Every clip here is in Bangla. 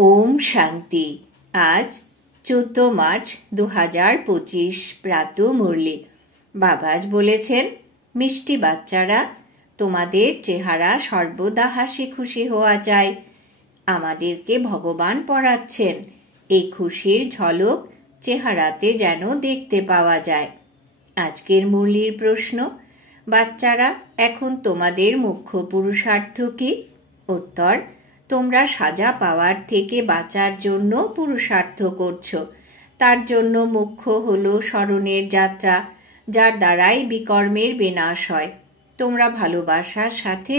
ओम शांति। आज 14 মার্চ 2025 প্রাতঃ মুরলি। বাবাজ বলেছেন, মিষ্টি বাচ্চারা, তোমাদের চেহারা সর্বদা হাসি খুশি হওয়া চাই। আমাদেরকে ভগবান পড়াচ্ছেন, এই খুশির ঝলক চেহারাতে যেন দেখতে পাওয়া যায়। আজকের মুরলির প্রশ্ন, বাচ্চারা, এখন তোমাদের মুখ্য পুরুষার্থ কি? উত্তর, তোমরা সাজা পাওয়ার থেকে বাঁচার জন্য পুরুষার্থ করছো। তার জন্য মুখ্য হলো স্মরণের যাত্রা, যার দ্বারাই বিকর্মের বিনাশ হয়। তোমরা ভালোবাসার সাথে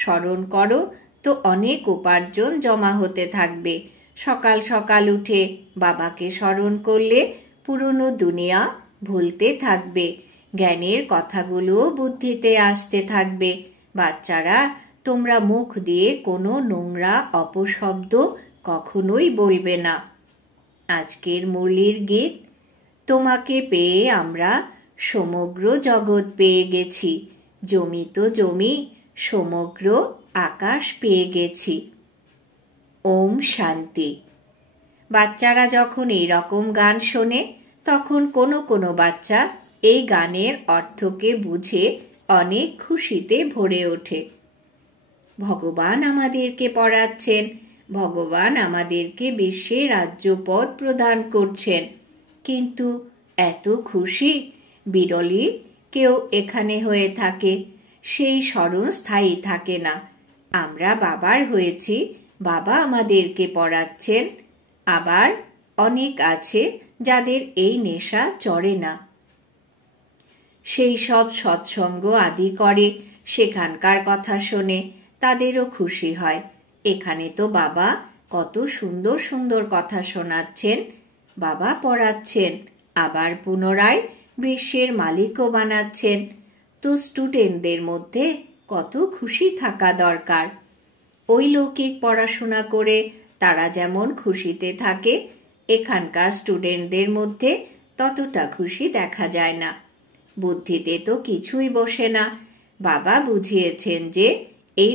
স্মরণ করো তো অনেক উপার্জন জমা হতে থাকবে। সকাল সকাল উঠে বাবাকে স্মরণ করলে পুরনো দুনিয়া ভুলতে থাকবে, জ্ঞানের কথাগুলো বুদ্ধিতে আসতে থাকবে। বাচ্চারা, তোমরা মুখ দিয়ে কোনো নোংরা অপশব্দ কখনোই বলবে না। আজকের মুরলির গীত, তোমাকে পেয়ে আমরা সমগ্র জগৎ পেয়ে গেছি, জমি তো জমি, সমগ্র আকাশ পেয়ে গেছি। ওম শান্তি। বাচ্চারা যখন এই রকম গান শোনে, তখন কোনো কোনো বাচ্চা এই গানের অর্থকে বুঝে অনেক খুশিতে ভরে ওঠে। ভগবান আমাদেরকে পড়াচ্ছেন, ভগবান আমাদেরকে বিশ্বের রাজ্যপদ প্রদান করছেন, কিন্তু এত খুশি বিরলই কেউ এখানে হয়ে থাকে। সেই স্মরণ স্থায়ী থাকে না। আমরা বাবার হয়েছি, বাবা আমাদেরকে পড়াচ্ছেন। আবার অনেক আছে যাদের এই নেশা চড়ে না, সেই সব সৎসঙ্গ আদি করে, সেখানকার কথা শোনে, তাদেরও খুশি হয়। এখানে তো বাবা কত সুন্দর সুন্দর কথা শোনাচ্ছেন, বাবা পড়াচ্ছেন, আবার পুনরায় বিশ্বের মালিকও বানাচ্ছেন। তো স্টুডেন্টদের মধ্যে কত খুশি থাকা দরকার। ওই লৌকিক পড়াশোনা করে তারা যেমন খুশিতে থাকে, এখানকার স্টুডেন্টদের মধ্যে ততটা খুশি দেখা যায় না। বুদ্ধিতে তো কিছুই বসে না। বাবা বুঝিয়েছেন যে এই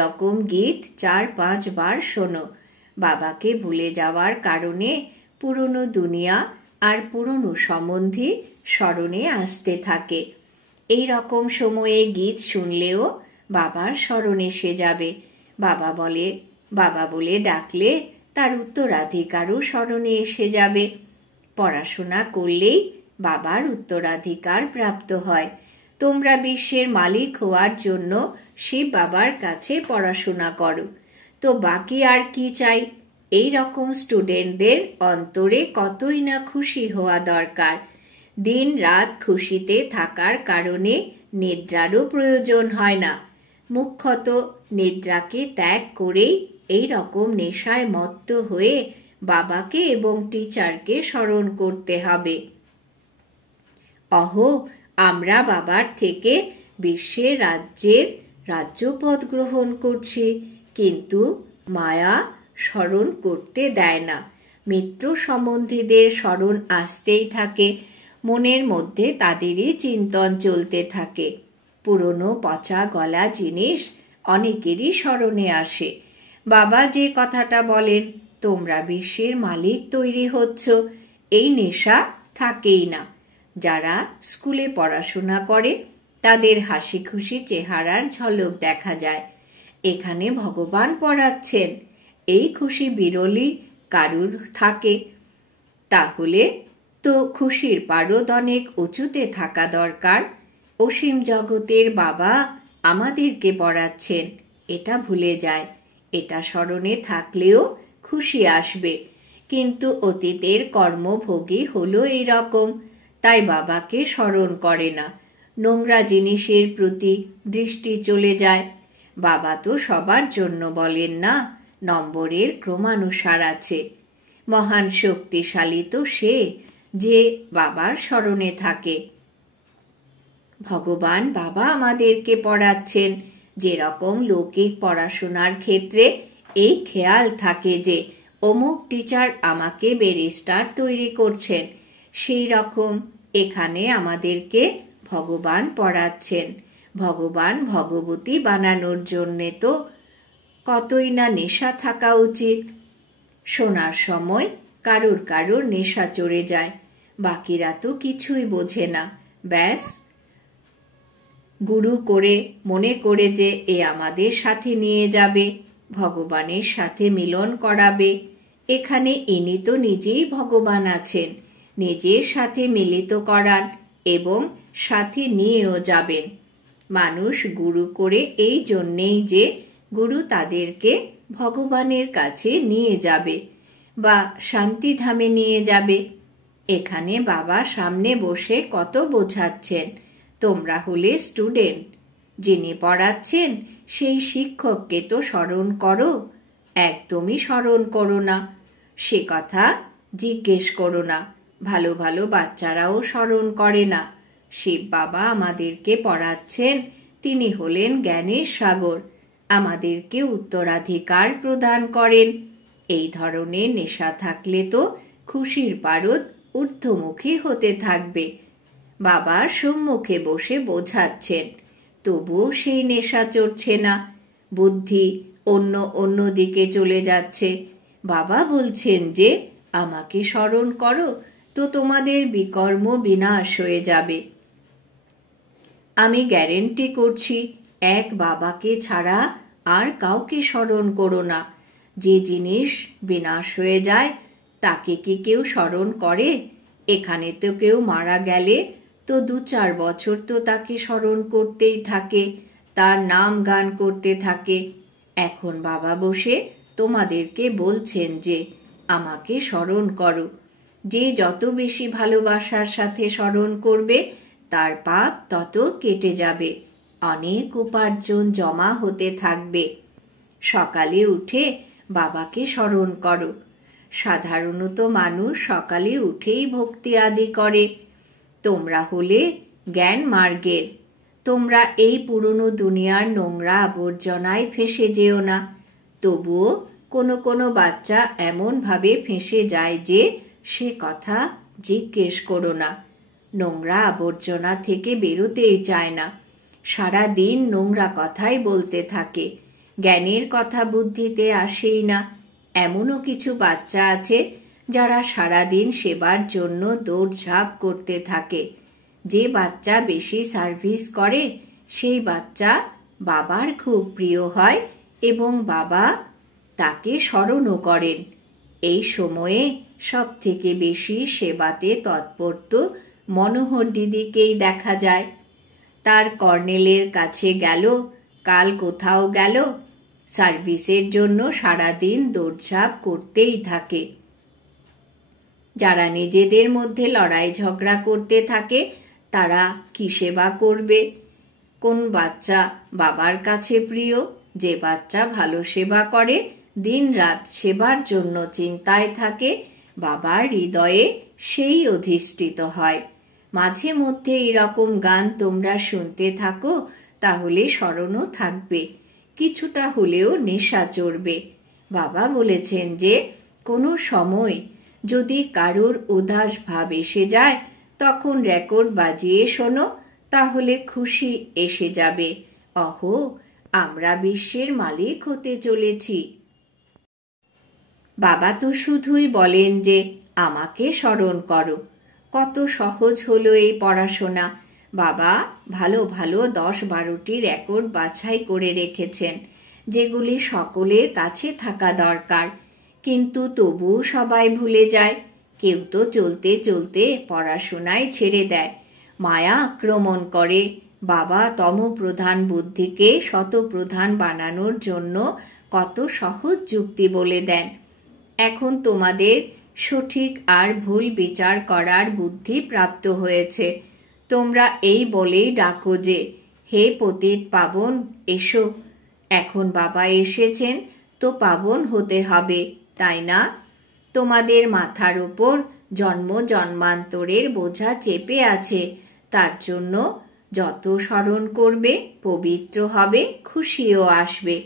রকম গীত 4-5 বার শোনো। বাবাকে ভুলে যাওয়ার কারণে পুরনো দুনিয়া আর পুরনো সম্বন্ধী স্মরণে আসতে থাকে। এই রকম সময়ে গীত শুনলেও বাবার স্মরণ এসে যাবে। বাবা বলে ডাকলে তার উত্তরাধিকারও স্মরণে এসে যাবে। পড়াশোনা করলেই বাবার উত্তরাধিকার প্রাপ্ত হয়। তোমরা বিশ্বের মালিক হওয়ার জন্য শিব বাবার কাছে পড়াশোনা করো, তো বাকি আর কি চাই? এই রকম স্টুডেন্টদের অন্তরে কতই না খুশি হওয়া দরকার। দিন রাত খুশিতে থাকার কারণে নিদ্রারও প্রয়োজন হয় না। মুখ্যত নিদ্রাকে ত্যাগ করেই এই রকম নেশায় মত্ত হয়ে বাবাকে এবং টিচারকে স্মরণ করতে হবে। অহো, আমরা বাবার থেকে বিশ্বের রাজ্যের রাজ্যপদ গ্রহণ করছি, কিন্তু মায়া স্মরণ করতে দেয় না। মিত্র সম্বন্ধীদের স্মরণ আসতেই থাকে, মনের মধ্যে তাদেরই চিন্তন চলতে থাকে। পুরনো পচা গলা জিনিস অনেকেরই স্মরণে আসে। বাবা যে কথাটা বলেন, তোমরা বিশ্বের মালিক তৈরি হচ্ছ, এই নেশা থাকেই না। যারা স্কুলে পড়াশোনা করে তাদের হাসি খুশি চেহারার ঝলক দেখা যায়। এখানে ভগবান পড়াচ্ছেন, এই খুশি বিরলই কারুর থাকে। তাহলে তো খুশির পারদ অনেক উঁচুতে থাকা দরকার। অসীম জগতের বাবা আমাদেরকে পড়াচ্ছেন, এটা ভুলে যায়। এটা স্মরণে থাকলেও খুশি আসবে, কিন্তু অতীতের কর্মভোগী হলো এই রকম, তাই বাবাকে স্মরণ করে না। নোংরা জিনিসের প্রতি দৃষ্টি চলে যায়। বাবা তো সবার জন্য বলেন না, নম্বরের ক্রমানুসার আছে। মহান শক্তিশালী তো সে যে বাবার স্মরণে থাকে। ভগবান বাবা আমাদেরকে পড়াচ্ছেন, যেরকম লৌকিক পড়াশোনার ক্ষেত্রে এই খেয়াল থাকে যে অমুক টিচার আমাকে ব্যারিস্টার তৈরি করছেন, সেই রকম এখানে আমাদেরকে ভগবান পড়াচ্ছেন। ভগবান ভগবতী বানানোর জন্যে তো কতই না নেশা থাকা উচিত। শোনার সময় কারুর কারুর নেশা চড়ে যায়, বাকিরা তো কিছুই বোঝে না। ব্যাস গুরু করে মনে করে যে এ আমাদের সাথে নিয়ে যাবে, ভগবানের সাথে মিলন করাবে। এখানে ইনি তো নিজেই ভগবান আছেন, নিজের সাথে মিলিত করান এবং সাথে নিয়েও যাবেন। মানুষ গুরু করে এই জন্যেই যে গুরু তাদেরকে ভগবানের কাছে নিয়ে যাবে বা শান্তিধামে নিয়ে যাবে। এখানে বাবা সামনে বসে কত বোঝাচ্ছেন, তোমরা হলে স্টুডেন্ট, যিনি পড়াচ্ছেন সেই শিক্ষককে তো স্মরণ করো। একদমই স্মরণ করো না, সে কথা জিজ্ঞেস করো না। ভালো ভালো বাচ্চারাও স্মরণ করে না। শিব বাবা আমাদেরকে পড়াচ্ছেন, তিনি হলেন জ্ঞানের সাগর, আমাদেরকে উত্তরাধিকার প্রদান করেন। এই ধরনের নেশা থাকলে তো খুশির পারদ ঊর্ধ্বমুখী হতে থাকবে। বাবা সম্মুখে বসে বোঝাচ্ছেন, তবুও সেই নেশা চড়ছে না, বুদ্ধি অন্য দিকে চলে যাচ্ছে। বাবা বলছেন যে আমাকে স্মরণ করো, তো তোমাদের বিকর্ম বিনাশ হয়ে যাবে। আমি গ্যারেন্টি করছি, এক বাবাকে ছাড়া আর কাউকে স্মরণ করো না। যে জিনিস বিনাশ হয়ে যায় তাকে কি কেউ স্মরণ করে? এখানে তো কেউ মারা গেলে তো 2-4 বছর তো তাকে স্মরণ করতেই থাকে, তার নাম গান করতে থাকে। এখন বাবা বসে তোমাদেরকে বলছেন যে আমাকে স্মরণ করো। যে যত বেশি ভালোবাসার সাথে স্মরণ করবে তার পাপ তত কেটে যাবে, অনেক উপার্জন জমা হতে থাকবে। সকালে উঠে বাবাকে স্মরণ করো। সাধারণত মানুষ সকালে উঠেই ভক্তি আদি করে। তোমরা হলে জ্ঞান মার্গের, তোমরা এই পুরনো দুনিয়ার নোংরা আবর্জনায় ফেঁসে যেও না। তবুও কোনো বাচ্চা এমন ভাবে ফেঁসে যায় যে সে কথা জিজ্ঞেস করো না। নোংরা আবর্জনা থেকে বেরোতেই চায় না, সারা দিন নোংরা কথাই বলতে থাকে, জ্ঞানের কথা বুদ্ধিতে আসেই না। এমনও কিছু বাচ্চা আছে যারা সারাদিন সেবার জন্য দৌড়ঝাঁপ করতে থাকে। যে বাচ্চা বেশি সার্ভিস করে সেই বাচ্চা বাবার খুব প্রিয় হয় এবং বাবা তাকে স্মরণও করেন। এই সময়ে সব থেকে বেশি সেবাতে তৎপর মনোহর দিদিকেই দেখা যায়। তার কর্নেলের কাছে গেল, কাল কোথাও গেল, সার্ভিসের জন্য সারাদিন দৌড়ঝাঁপ করতেই থাকে। যারা নিজেদের মধ্যে লড়াই ঝগড়া করতে থাকে তারা কি সেবা করবে? কোন বাচ্চা বাবার কাছে প্রিয়? যে বাচ্চা ভালো সেবা করে, দিন রাত সেবার জন্য চিন্তায় থাকে, বাবার হৃদয়ে সেই অধিষ্ঠিত হয়। মাঝে মধ্যে এরকম গান তোমরা শুনতে থাকো, তাহলে স্মরণও থাকবে, কিছুটা হলেও নেশা চড়বে। বাবা বলেছেন যে কোনো সময় যদি কারুর উদাস ভাব এসে যায় তখন রেকর্ড বাজিয়ে শোনো, তাহলে খুশি এসে যাবে। অহো, আমরা বিশ্বের মালিক হতে চলেছি। বাবা তো শুধুই বলেন যে আমাকে স্মরণ করো। কত সহজ হলো এই পড়াশোনা। বাবা ভালো ভালো 10-12টি রেকর্ড বাছাই করে রেখেছেন, যেগুলি সকলের কাছে থাকা দরকার, কিন্তু তবুও সবাই ভুলে যায়। কেউ তো চলতে চলতে পড়াশোনায় ছেড়ে দেয়, মায়া আক্রমণ করে। বাবা তমপ্রধান বুদ্ধিকে শতপ্রধান বানানোর জন্য কত সহজ যুক্তি বলে দেন। এখন তোমাদের সঠিক আর ভুল বিচার করার বুদ্ধি প্রাপ্ত হয়েছে। তোমরা এই বলেই ডাকো যে হে পতিত পাবন এসো। এখন বাবা এসেছেন তো পাবন হতে হবে, তাই না? তোমাদের মাথার উপর জন্ম জন্মান্তরের বোঝা চেপে আছে, তার জন্য যত স্মরণ করবে পবিত্র হবে, খুশিও আসবে।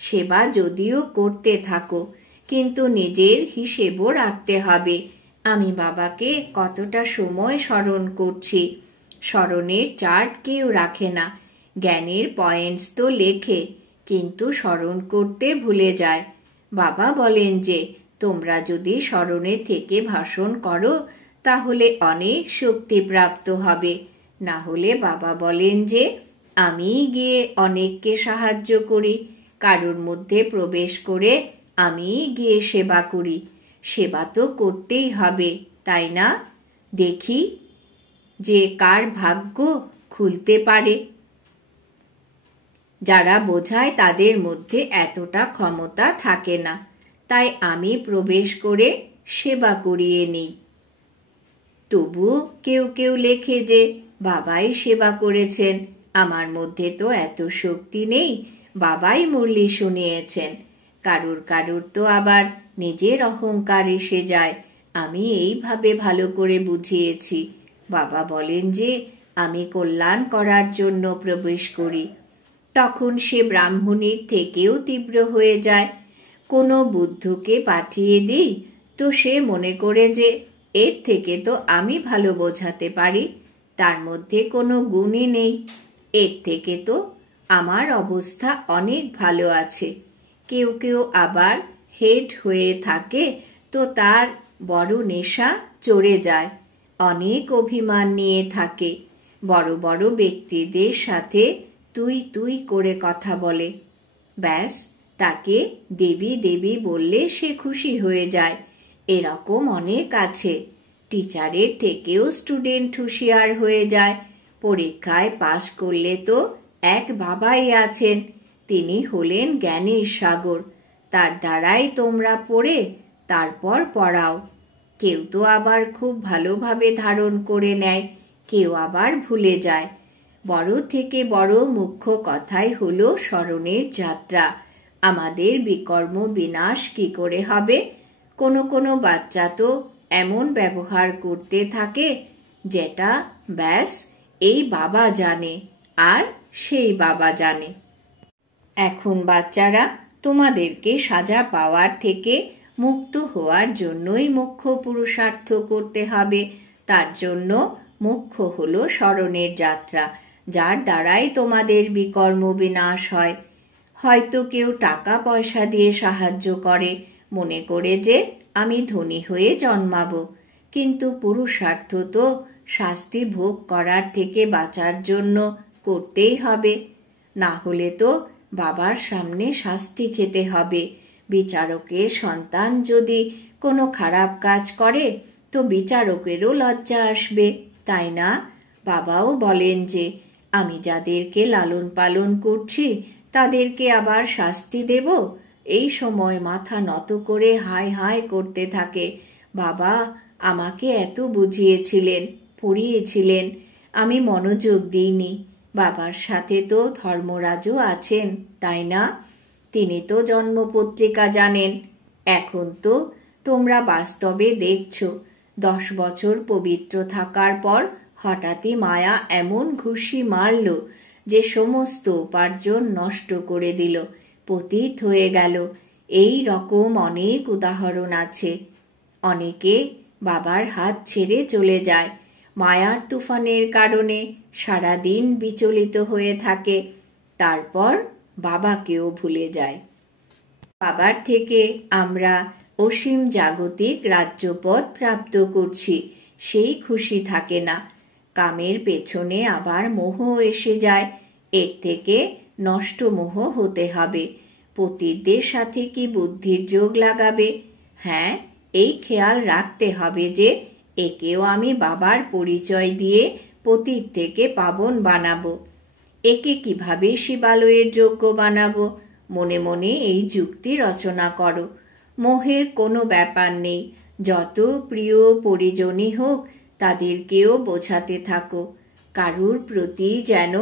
সেবা যদিও করতে থাকো, কিন্তু নিজের হিসেবও রাখতে হবে। আমি বাবাকে কতটা সময় স্মরণ করছি। স্মরণের চার্ট কেউ রাখে না, জ্ঞানের পয়েন্টস তো লেখে, কিন্তু স্মরণ করতে ভুলে যায়। বাবা বলেন যে তোমরা যদি স্মরণে থেকে ভাষণ করো তাহলে অনেক শক্তি প্রাপ্ত হবে। না হলে বাবা বলেন যে আমি গিয়ে অনেককে সাহায্য করি, কারোর মধ্যে প্রবেশ করে আমি গিয়ে সেবা করি। সেবা তো করতেই হবে, তাই না? দেখি যে কার ভাগ্য খুলতে পারে। যারা বোঝায় তাদের মধ্যে এতটা ক্ষমতা থাকে না, তাই আমি প্রবেশ করে সেবা করিয়ে নিই। তবু কেউ কেউ লেখে যে বাবাই সেবা করেছেন, আমার মধ্যে তো এত শক্তি নেই, বাবাই মুরলি শুনিয়েছেন। কারুর কারুর তো আবার নিজের অহংকার এসে যায়। আমি এইভাবে ভালো করে বুঝিয়েছি। বাবা বলেন যে আমি কল্যাণ করার জন্য প্রবেশ করি। তখন সে ব্রাহ্মণীর থেকেও তীব্র হয়ে যায়। কোনো বুদ্ধকে পাঠিয়ে দিই তো সে মনে করে যে এর থেকে তো আমি ভালো বোঝাতে পারি, তার মধ্যে কোনো গুণই নেই, এর থেকে তো আমার অবস্থা অনেক ভালো আছে। কেউ কেউ আবার হেড হয়ে থাকে তো তার বড় নেশা চড়ে যায়, অনেক অভিমান নিয়ে থাকে, বড় বড় ব্যক্তিদের সাথে তুই তুই করে কথা বলে। ব্যাস, তাকে দেবী দেবী বললে সে খুশি হয়ে যায়। এরকম অনেক আছে। টিচারের থেকেও স্টুডেন্ট হুঁশিয়ার হয়ে যায়। পরীক্ষায় পাশ করলে তো এক বাবাই আছেন, তিনি হলেন জ্ঞানের সাগর, তার দ্বারাই তোমরা পড়ে তারপর পড়াও। কেউ তো আবার খুব ভালোভাবে ধারণ করে নেয়, কেউ আবার ভুলে যায়। বড় থেকে বড় মুখ্য কথাই হলো স্মরণের যাত্রা। আমাদের বিকর্ম বিনাশ কি করে হবে? কোনো কোনো বাচ্চা তো এমন ব্যবহার করতে থাকে যেটা ব্যাস এই বাবা জানে আর সেই বাবা জানে। এখন বাচ্চারা, তোমাদেরকে সাজা পাওয়ার থেকে মুক্ত হওয়ার জন্যই মুখ্য পুরুষার্থ করতে হবে। তার জন্য মুখ্য হলো স্মরণের যাত্রা, যার দ্বারাই তোমাদের বিকর্ম বিনাশ হয়। হয়তো কেউ টাকা পয়সা দিয়ে সাহায্য করে, মনে করে যে আমি ধনী হয়ে জন্মাবো, কিন্তু পুরুষার্থ তো শাস্তি ভোগ করার থেকে বাঁচার জন্য করতেই হবে। না হলে তো বাবার সামনে শাস্তি খেতে হবে। বিচারকের সন্তান যদি কোনো খারাপ কাজ করে তো বিচারকেরও লজ্জা আসবে, তাই না? বাবাও বলেন যে আমি যাদেরকে লালন পালন করছি তাদেরকে আবার শাস্তি দেব। এই সময় মাথা নত করে হায় হায় করতে থাকে, বাবা আমাকে এত বুঝিয়েছিলেন, পড়িয়েছিলেন, আমি মনোযোগ দিইনি। বাবার সাথে তো ধর্মরাজও আছেন, তাই না? তিনি তো জন্মপত্রিকা জানেন। এখন তো তোমরা বাস্তবে দেখছো, 10 বছর পবিত্র থাকার পর হঠাৎই মায়া এমন ঘুষি মারল যে সমস্ত উপার্জন নষ্ট করে দিল, পতিত হয়ে গেল। এই রকম অনেক উদাহরণ আছে। অনেকে বাবার হাত ছেড়ে চলে যায়, মায়ার তুফানের কারণে সারাদিন বিচলিত হয়ে থাকে, তারপর বাবাকেও ভুলে যায়। বাবার থেকে আমরা অসীম জাগতিক রাজ্যপদ প্রাপ্ত করছি, সেই খুশি থাকে না। কামের পেছনে আবার মোহ এসে যায়, এর থেকে নষ্ট মোহ হতে হবে। পতিতদের সাথে কি বুদ্ধির যোগ লাগাবে? হ্যাঁ, এই খেয়াল রাখতে হবে যে একেও আমি বাবার পরিচয় দিয়ে পতিত থেকে পাবন বানাবো। একে কিভাবে শিবালয়ের যোগ্য বানাবো? মনে মনে এই যুক্তি রচনা করো। মোহের কোনো ব্যাপার নেই, যত প্রিয় পরিজনই হোক তাদেরকেও বোঝাতে থাকো, কারুর প্রতি যেন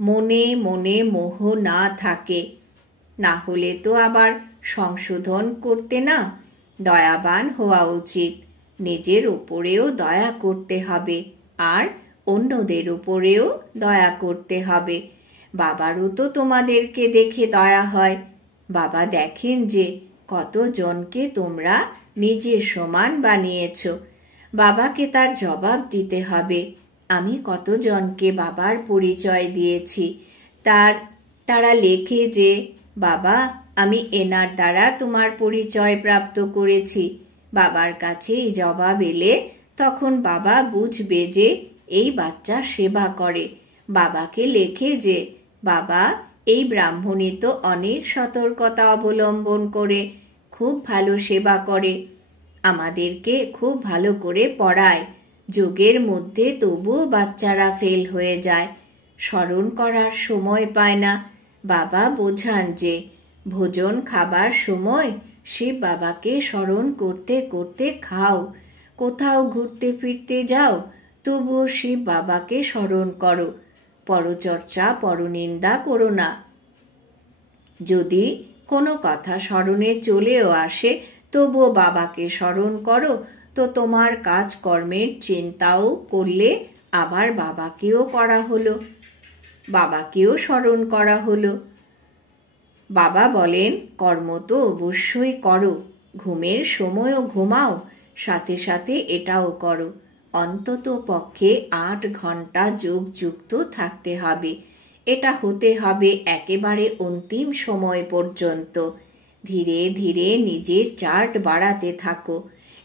মনে মনে মোহ না থাকে। না হলে তো আবার সংশোধন করতে না, দয়াবান হওয়া উচিত। নিজের উপরেও দয়া করতে হবে আর অন্যদের উপরেও দয়া করতে হবে। বাবারও তো তোমাদেরকে দেখে দয়া হয়। বাবা দেখেন যে কতজনকে তোমরা নিজের সমান বানিয়েছ। বাবাকে তার জবাব দিতে হবে। আমি কতজনকে বাবার পরিচয় দিয়েছি, তারা লেখে যে বাবা আমি এনার দ্বারা তোমার পরিচয় প্রাপ্ত করেছি। বাবার কাছে এই জবাব এলে তখন বাবা বুঝবে যে এই বাচ্চা সেবা করে। বাবাকে লেখে যে বাবা, এই ব্রাহ্মণী তো অনেক সতর্কতা অবলম্বন করে খুব ভালো সেবা করে, আমাদেরকে খুব ভালো করে পড়ায়। যোগের মধ্যে তবুও বাচ্চারা ফেল হয়ে যায়, স্মরণ করার সময় পায় না। বাবা বোঝান যে ভোজন খাবার সময় শিব বাবাকে স্মরণ করতে করতে খাও। কোথাও ঘুরতে ফিরতে যাও, তবুও শিব বাবাকে স্মরণ করো। পরচর্চা পরনিন্দা করো না। যদি কোনো কথা স্মরণে চলেও আসে, তবুও বাবাকে স্মরণ করো, তো তোমার কাজকর্মের চিন্তাও করলে আবার বাবাকেও করা হলো, বাবাকেও স্মরণ করা হলো। বাবা বলেন কর্ম তো অবশ্যই করো, ঘুমের সময়ও ঘুমাও, সাথে সাথে এটাও করো। অন্তত পক্ষে 8 ঘন্টা যোগযুক্ত থাকতে হবে। এটা হতে হবে একেবারে অন্তিম সময় পর্যন্ত। ধীরে ধীরে নিজের চার্ট বাড়াতে থাকো।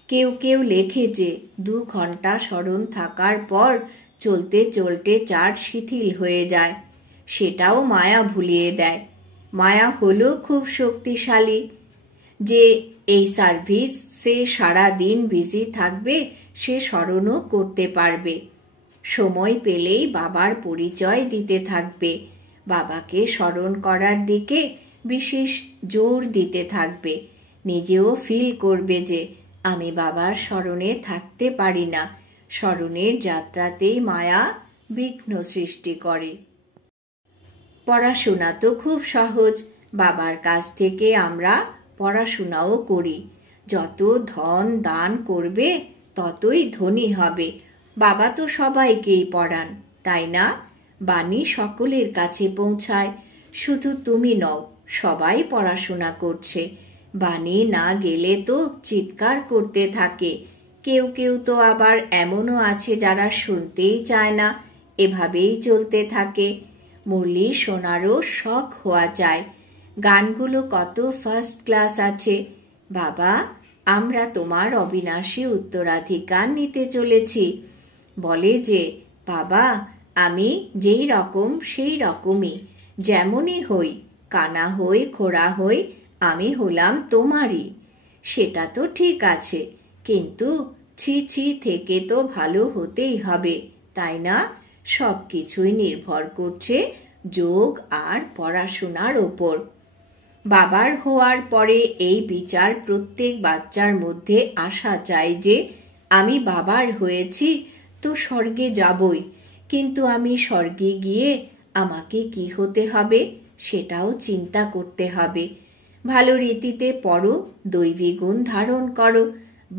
কেউ কেউ লেখে যে 2 ঘন্টা স্মরণ থাকার পর চলতে চলতে চার্ট শিথিল হয়ে যায়। সেটাও মায়া ভুলিয়ে দেয়। মায়া হলো খুব শক্তিশালী, যে এই সার্ভিসে সারা দিন বিজি থাকবে, সে স্মরণও করতে পারবে। সময় পেলেই বাবার পরিচয় দিতে থাকবে। বাবাকে স্মরণ করার দিকে বিশেষ জোর দিতে থাকবে। নিজেও ফিল করবে যে আমি বাবার স্মরণে থাকতে পারি না। স্মরণের যাত্রাতেই মায়া বিঘ্ন সৃষ্টি করে। পড়াশোনা তো খুব সহজ। বাবার কাছ থেকে আমরা পড়াশোনাও করি। যত ধন দান করবে ততই ধনী হবে। বাবা তো সবাইকেই পড়ান, তাই না? বাণী সকলের কাছে পৌঁছায়। শুধু তুমি নও, সবাই পড়াশোনা করছে। বাণী না গেলে তো চিৎকার করতে থাকে। কেউ কেউ তো আবার এমনও আছে যারা শুনতেই চায় না, এভাবেই চলতে থাকে। মুরলি শোনারও শখ হওয়া চায়। গানগুলো কত ফার্স্ট ক্লাস আছে। বাবা, আমরা তোমার অবিনাশী উত্তরাধিকার নিতে চলেছি। বলে যে বাবা, আমি যেই রকম সেই রকমই, যেমনই হই, কানা হই খোড়া হই, আমি হলাম তোমারই। সেটা তো ঠিক আছে, কিন্তু ছি ছি থেকে তো ভালো হতেই হবে, তাই না? সব কিছুই নির্ভর করছে যোগ আর পড়াশোনার ওপর। বাবার হওয়ার পরে এই বিচার প্রত্যেক বাচ্চার মধ্যে আসা চাই যে আমি বাবার হয়েছি তো স্বর্গে যাবই, কিন্তু আমি স্বর্গে গিয়ে আমাকে কি হতে হবে সেটাও চিন্তা করতে হবে। ভালো রীতিতে পড়ো, দৈবী গুণ ধারণ করো।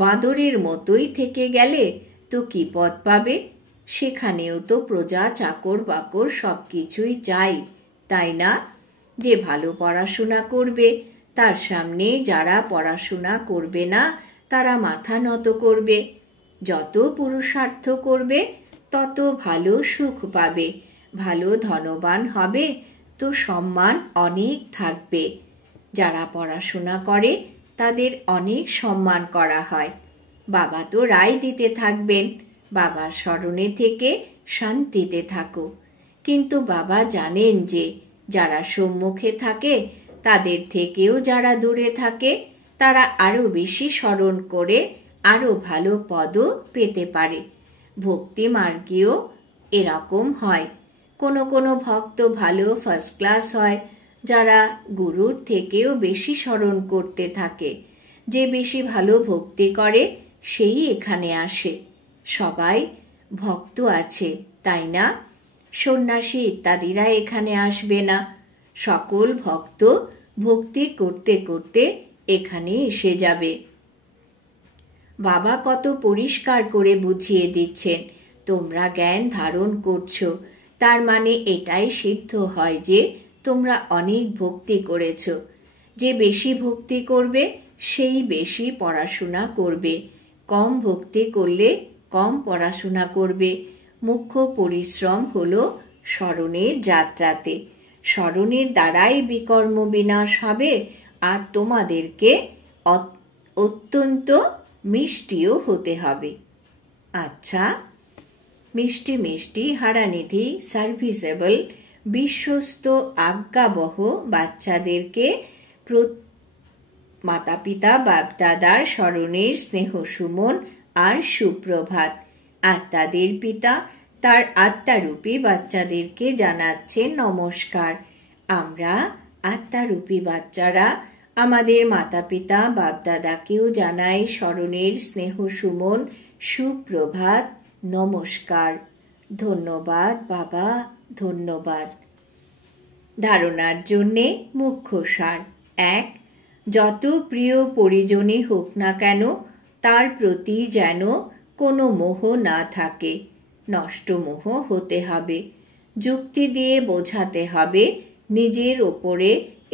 বাঁদরের মতোই থেকে গেলে তো কি পদ পাবে? সেখানেও তো প্রজা চাকর বাকর সবকিছুই চাই, তাই না? যে ভালো পড়াশোনা করবে তার সামনে যারা পড়াশোনা করবে না তারা মাথা নত করবে। যত পুরুষার্থ করবে তত ভালো সুখ পাবে, ভালো ধনবান হবে, তো সম্মান অনেক থাকবে। যারা পড়াশোনা করে তাদের অনেক সম্মান করা হয়। বাবা তো রায় দিতে থাকবেন, বাবার স্মরণে থেকে শান্তিতে থাকো। কিন্তু বাবা জানেন যে যারা সম্মুখে থাকে তাদের থেকেও যারা দূরে থাকে তারা আরো বেশি স্মরণ করে আরো ভালো পদও পেতে পারে। ভক্তি মার্গেও এরকম হয়। কোনো কোনো ভক্ত ভালো ফার্স্ট ক্লাস হয়, যারা গুরুর থেকেও বেশি স্মরণ করতে থাকে। যে বেশি ভালো ভক্তি করে সেই এখানে আসে। সবাই ভক্ত আছে, তাই না? সন্ন্যাসী ইত্যাদিরা এখানে আসবে না। সকল ভক্ত ভক্তি করতে করতে এখানে এসে যাবে। বাবা কত পরিষ্কার করে বুঝিয়ে দিচ্ছেন, তোমরা জ্ঞান ধারণ করছো, তার মানে এটাই সিদ্ধ হয় যে তোমরা অনেক ভক্তি করেছো। যে বেশি ভক্তি করবে সেই বেশি পড়াশোনা করবে, কম ভক্তি করলে কম পড়াশোনা করবে। মুখ্য পরিশ্রম হলো স্মরণের যাত্রাতে। স্মরণের দ্বারাই বিকর্ম বিনাশ হবে, আর তোমাদেরকে অত্যন্ত মিষ্টিও হতে হবে। আচ্ছা, মিষ্টি মিষ্টি হারানিধি সার্ভিসেবল বিশ্বস্ত আজ্ঞাবহ বাচ্চাদেরকে মাতা পিতা বাপদাদার স্মরণের স্নেহ সুমন আর সুপ্রভাত। আত্মাদের পিতা তার আত্মারূপী বাচ্চাদেরকে জানাচ্ছেন নমস্কার। আমরা আত্মারূপী বাচ্চারা আমাদের মাতা পিতা বাপদাদাকেও জানাই স্মরণের স্নেহ সুমন সুপ্রভাত, নমস্কার। ধন্যবাদ বাবা, ধন্যবাদ। ধারণার জন্যে মুখ্য সার। 1. যত প্রিয় পরিজনই হোক না কেন, তার প্রতি যেন কোনো মোহ না থাকে। নষ্ট মোহ হতে হবে। যুক্তি দিয়ে বোঝাতে হবে, নিজের ওপরে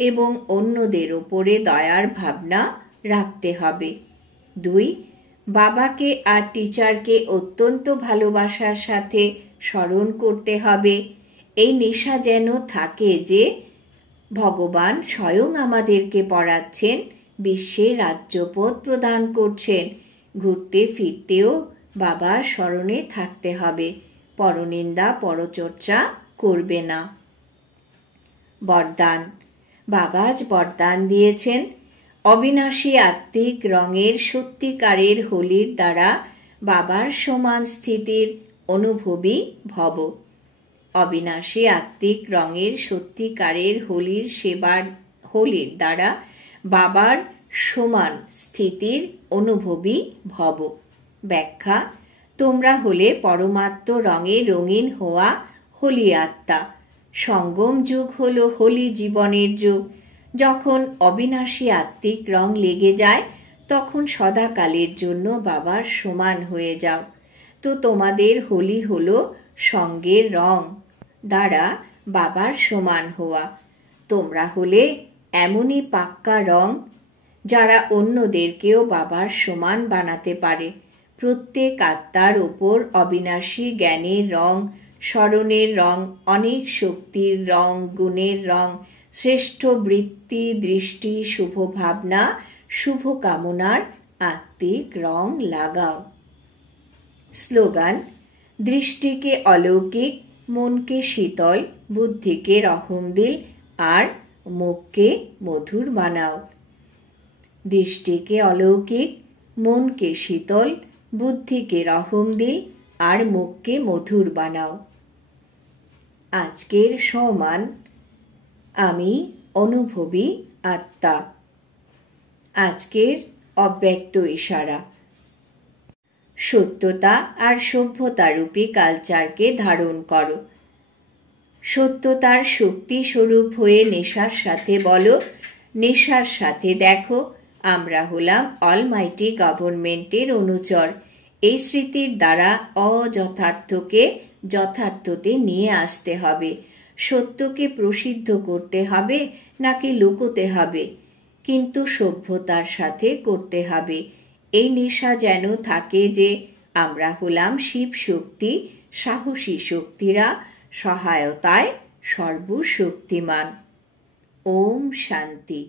এবং অন্যদের ওপরে দয়ার ভাবনা রাখতে হবে। 2. বাবাকে আর টিচারকে অত্যন্ত ভালোবাসার সাথে স্মরণ করতে হবে। এই নেশা যেন থাকে যে ভগবান স্বয়ং আমাদেরকে পড়াচ্ছেন, বিশ্বের রাজ্যপদ প্রদান করছেন। ঘুরতে ফিরতেও বাবার স্মরণে থাকতে হবে। পরনিন্দা পরচর্চা করবে না। বরদান। বাবা আজ বরদান দিয়েছেন, অবিনাশী আত্মিক রঙের সত্যিকারের হোলির দ্বারা বাবার সমান স্থিতির অনুভবী ভব। অবিনাশী আত্মিক রঙের সত্যিকারের হোলির দ্বারা বাবার সমান স্থিতির অনুভবী ভব। ব্যাখ্যা। তোমরা হলে পরমাত্ম রঙে রঙিন হওয়া হোলি আত্মা। সঙ্গম যুগ হল হোলি জীবনের যুগ। যখন অবিনাশী আত্মিক রং লেগে যায়, তখন সদাকালের জন্য বাবার সমান হয়ে যাও। তো তোমাদের হোলি হল সঙ্গের রং দ্বারা বাবার সমান হওয়া। তোমরা হলে এমনই পাক্কা রং যারা অন্যদেরকেও বাবার সমান বানাতে পারে। প্রত্যেক আত্মার ওপর অবিনাশী জ্ঞানের রং, স্মরণের রং, অনেক শক্তির রং, গুণের রং, শ্রেষ্ঠ বৃত্তি, দৃষ্টি, শুভ ভাবনা, শুভ কামনার আত্মিক রং লাগাও। স্লোগান। দৃষ্টিকে অলৌকিক, মনকে শীতল, বুদ্ধিকে রহমদিল আর মুখকে মধুর বানাও। দৃষ্টিকে অলৌকিক, মনকে শীতল, বুদ্ধিকে রহমদিল আর মুখকে মধুর বানাও। আজকের সমান আমি অনুভবী আত্মা। আজকের অব্যক্ত ইশারা। সত্যতা আর সভ্যতারূপী কালচারকে ধারণ করো। সত্যতার শক্তি স্বরূপ হয়ে নেশার সাথে বলো, নেশার সাথে দেখো আমরা হলাম অলমাইটি গভর্নমেন্টের অনুচর। এই স্মৃতির দ্বারা অযথার্থকে যথার্থতে নিয়ে আসতে হবে। সত্যকে প্রসিদ্ধ করতে হবে নাকি লুকোতে হবে, কিন্তু সভ্যতার সাথে করতে হবে। এই নেশা যেন থাকে যে আমরা হলাম শিব শক্তি, সাহসী শক্তিরা, সহায়তায় সর্বশক্তিমান। ওম শান্তি।